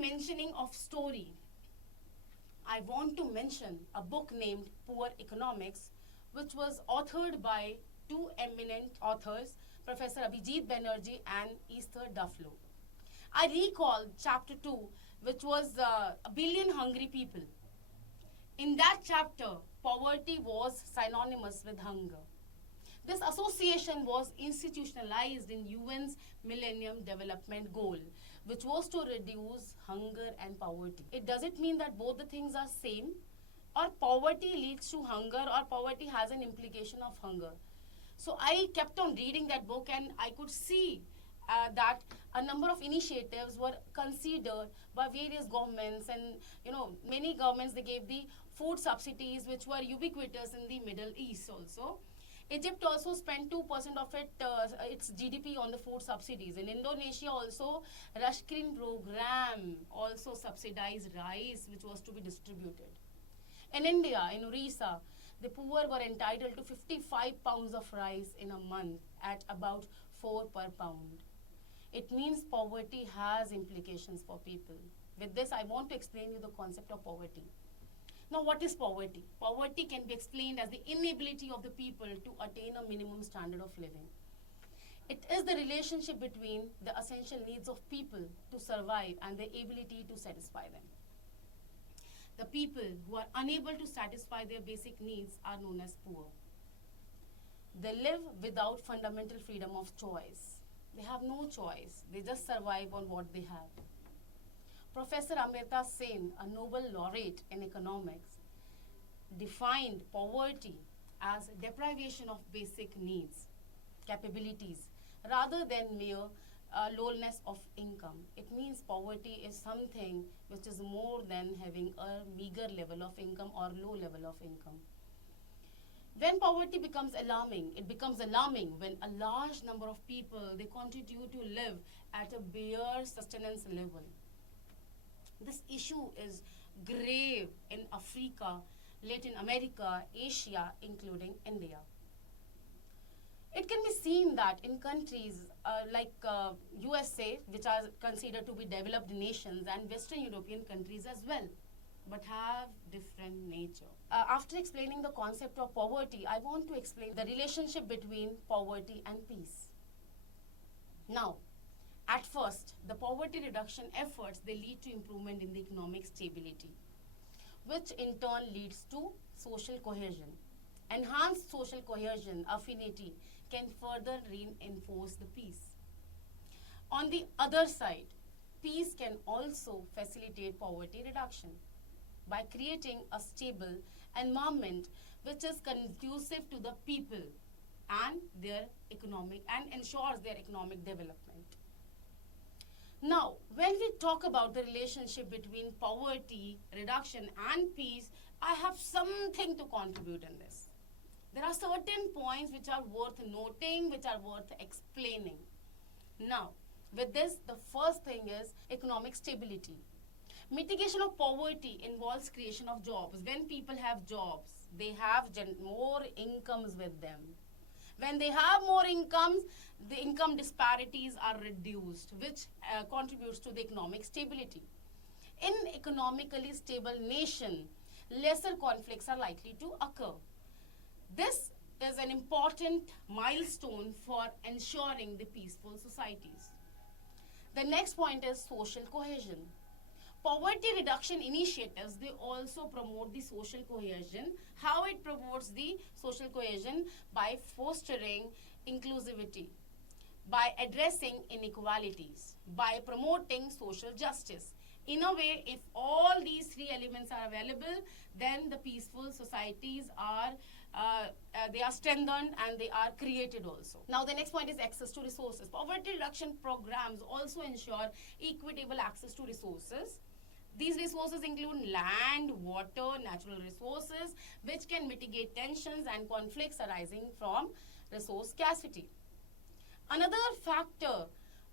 mentioning of story, I want to mention a book named Poor Economics, which was authored by two eminent authors, Professor Abhijit Banerjee and Esther Duflo. I recall chapter 2, which was A Billion Hungry People. In that chapter, poverty was synonymous with hunger. This association was institutionalized in UN's Millennium Development Goal, which was to reduce hunger and poverty. It doesn't mean that both the things are same, or poverty leads to hunger, or poverty has an implication of hunger. So I kept on reading that book, and I could see that a number of initiatives were considered by various governments, and many governments, they gave the food subsidies which were ubiquitous in the Middle East also. Egypt also spent 2% of its GDP on the food subsidies. In Indonesia also, Rashkin program also subsidized rice which was to be distributed. In India, in Orissa, the poor were entitled to 55 pounds of rice in a month at about 4 per pound. It means poverty has implications for people. With this, I want to explain you the concept of poverty. Now, what is poverty? Poverty can be explained as the inability of the people to attain a minimum standard of living. It is the relationship between the essential needs of people to survive and the ability to satisfy them. The people who are unable to satisfy their basic needs are known as poor. They live without fundamental freedom of choice. They have no choice. They just survive on what they have. Professor Amartya Sen, a Nobel laureate in economics, defined poverty as deprivation of basic needs, capabilities, rather than mere lowness of income. It means poverty is something which is more than having a meager level of income or low level of income. When poverty becomes alarming, it becomes alarming when a large number of people, they continue to live at a bare sustenance level. This issue is grave in Africa, Latin America, Asia, including India. It can be seen that in countries like USA, which are considered to be developed nations, and Western European countries as well, but have different nature. After explaining the concept of poverty, I want to explain the relationship between poverty and peace. Now, at first, the poverty reduction efforts, they lead to improvement in the economic stability, which in turn leads to social cohesion. Enhanced social cohesion, affinity, can further reinforce the peace. On the other side, peace can also facilitate poverty reduction by creating a stable environment which is conducive to the people and their economic and ensures their economic development. Now, when we talk about the relationship between poverty reduction and peace, I have something to contribute in this. There are certain points which are worth noting, which are worth explaining. Now, with this, the first thing is economic stability. Mitigation of poverty involves creation of jobs. When people have jobs, they have more incomes with them. When they have more incomes, the income disparities are reduced, which contributes to the economic stability. In economically stable nation, lesser conflicts are likely to occur. This is an important milestone for ensuring the peaceful societies. The next point is social cohesion. Poverty reduction initiatives, they also promote the social cohesion. How it promotes the social cohesion? By fostering inclusivity, by addressing inequalities, by promoting social justice. In a way, if all these three elements are available, then the peaceful societies are they are strengthened and they are created also. Now, the next point is access to resources. Poverty reduction programs also ensure equitable access to resources. These resources include land, water, natural resources, which can mitigate tensions and conflicts arising from resource scarcity. Another factor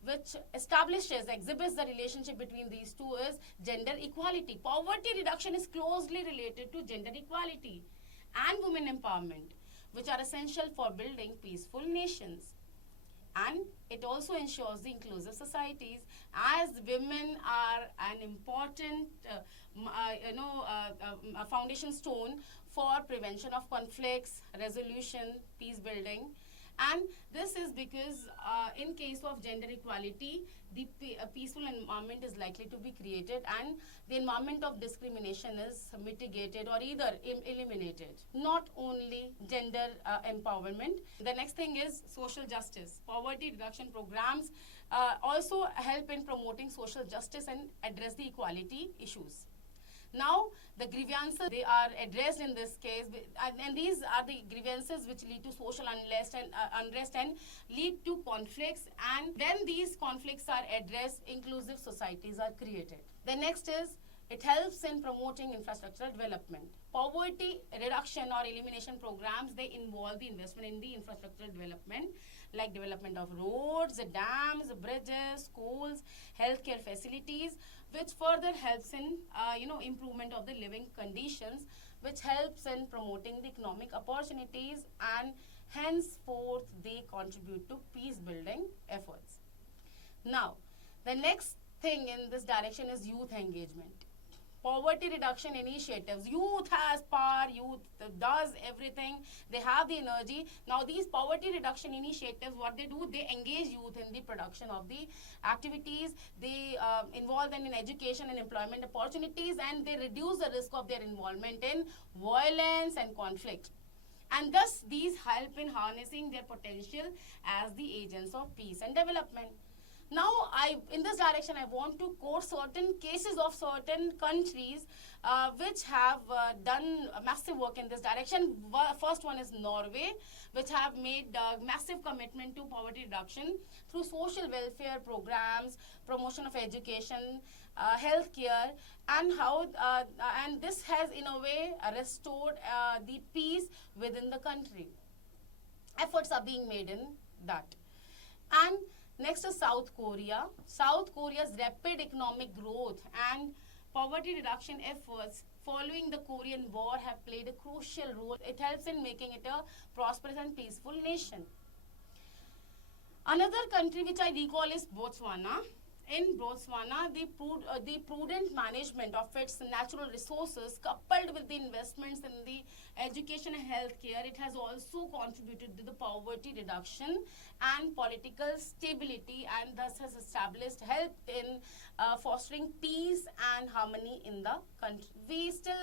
which exhibits the relationship between these two is gender equality. Poverty reduction is closely related to gender equality and women empowerment, which are essential for building peaceful nations. And it also ensures the inclusive societies, as women are an important a foundation stone for prevention of conflicts, resolution, peace building. And this is because in case of gender equality, a peaceful environment is likely to be created, and the environment of discrimination is mitigated or either eliminated. Not only gender empowerment. The next thing is social justice. Poverty reduction programs also help in promoting social justice and address the equality issues. Now, the grievances, they are addressed in this case, and these are the grievances which lead to social unrest and lead to conflicts. And when these conflicts are addressed, inclusive societies are created. The next is, it helps in promoting infrastructural development. Poverty reduction or elimination programs, they involve the investment in the infrastructural development, like development of roads, dams, bridges, schools, healthcare facilities, which further helps in improvement of the living conditions, which helps in promoting the economic opportunities, and henceforth they contribute to peace building efforts. Now, the next thing in this direction is youth engagement. Poverty reduction initiatives. Youth has power, youth does everything, they have the energy. Now these poverty reduction initiatives, what they do, they engage youth in the production of the activities, they involve them in education and employment opportunities, and they reduce the risk of their involvement in violence and conflict. And thus these help in harnessing their potential as the agents of peace and development. Now, in this direction, I want to quote certain cases of certain countries which have done massive work in this direction. First one is Norway, which have made massive commitment to poverty reduction through social welfare programs, promotion of education, healthcare, and this has in a way restored the peace within the country. Efforts are being made in that. And next is South Korea. South Korea's rapid economic growth and poverty reduction efforts following the Korean War have played a crucial role. It helps in making it a prosperous and peaceful nation. Another country which I recall is Botswana. In Botswana, the prudent management of its natural resources, coupled with the investments in the education and healthcare, it has also contributed to the poverty reduction and political stability, and thus has helped in fostering peace and harmony in the country. We still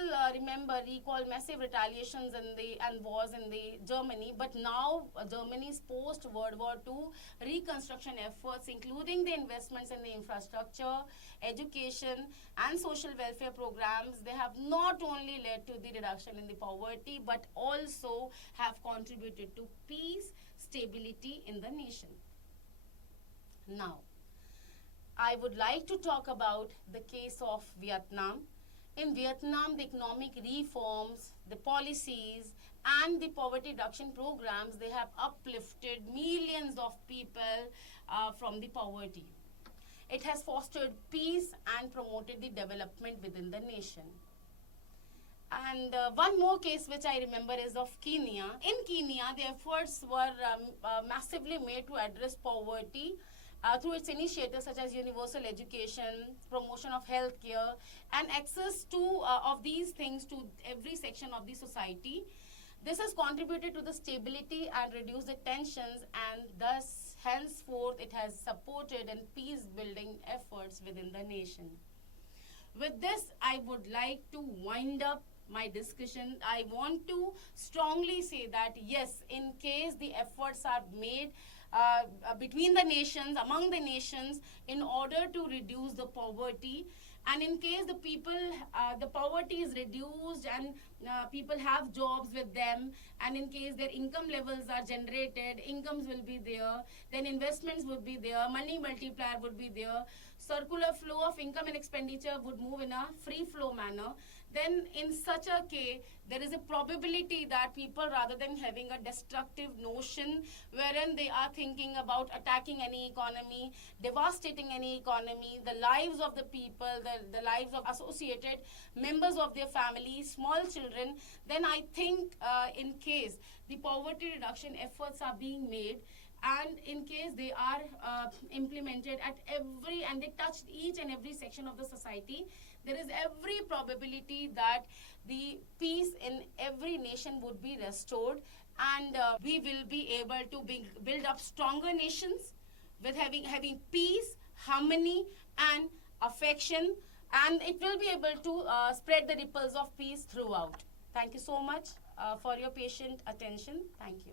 recall massive retaliations and wars in the Germany, but now Germany's post-World War II reconstruction efforts, including the investments in the infrastructure, education, and social welfare programs, they have not only led to the reduction in the poverty, but also have contributed to peace, stability in the nation. Now, I would like to talk about the case of Vietnam. In Vietnam, the economic reforms, the policies, and the poverty reduction programs, they have uplifted millions of people from the poverty. It has fostered peace and promoted the development within the nation. And one more case which I remember is of Kenya. In Kenya, the efforts were massively made to address poverty through its initiatives such as universal education, promotion of healthcare, and access to of these things to every section of the society. This has contributed to the stability and reduced the tensions, and thus henceforth it has supported and peace building efforts within the nation. With this, I would like to wind up my discussion. I want to strongly say that yes, in case the efforts are made between the nations, among the nations, in order to reduce the poverty, and in case the people, the poverty is reduced and people have jobs with them, and in case their income levels are generated, incomes will be there, then investments would be there, money multiplier would be there, circular flow of income and expenditure would move in a free flow manner, then in such a case, there is a probability that people, rather than having a destructive notion wherein they are thinking about attacking any economy, devastating any economy, the lives of the people, the lives of associated members of their family, small children, then I think in case the poverty reduction efforts are being made, and in case they are implemented at every, and they touched each and every section of the society, there is every probability that the peace in every nation would be restored, and we will be able to build up stronger nations with having peace, harmony, and affection, and it will be able to spread the ripples of peace throughout. Thank you so much for your patient attention. Thank you.